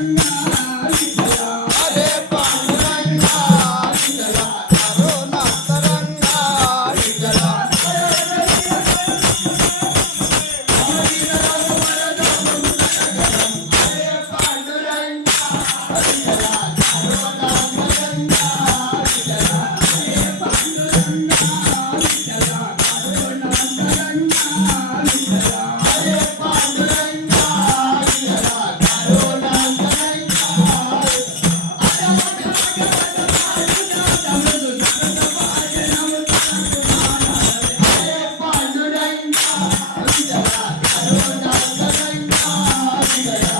love. anh subscribe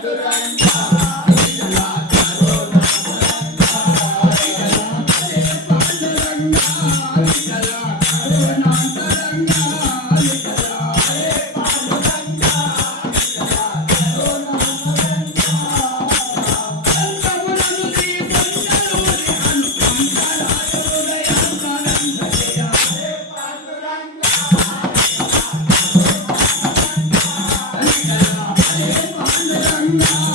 Yeah. Ananda.